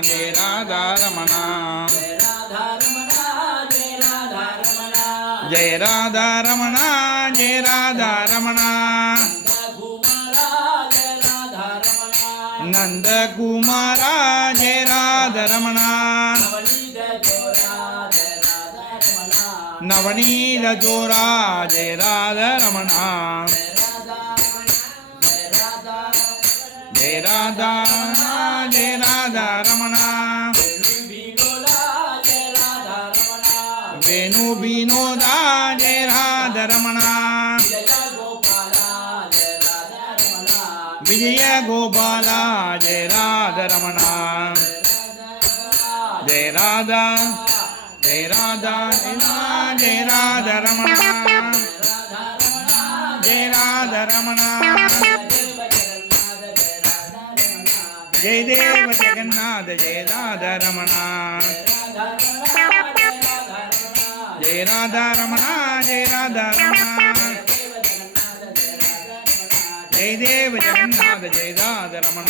Jaya Radha Ramana Jaya Radha Ramana Jaya Jaya Radha Jaya Radha Ramana Nanda Jaya Radha Navaneetha Jaya Radha Radha Ramana Jaya Radha Jaya Radha Ramana. Venu వినోదా Jaya Radha Ramana. Vijaya Gopala Jaya Radha Ramana. Jaya Radha Jaya Radha Jaya Radha. Jaya రాధరమణ Jaya రాధరమణ Jaya Deva Jagannath Jaya రాధరమణ Jaya Radha Ramana Jaya Radha Ramana Jaya Deva Jagannath Jaya రాధరమణ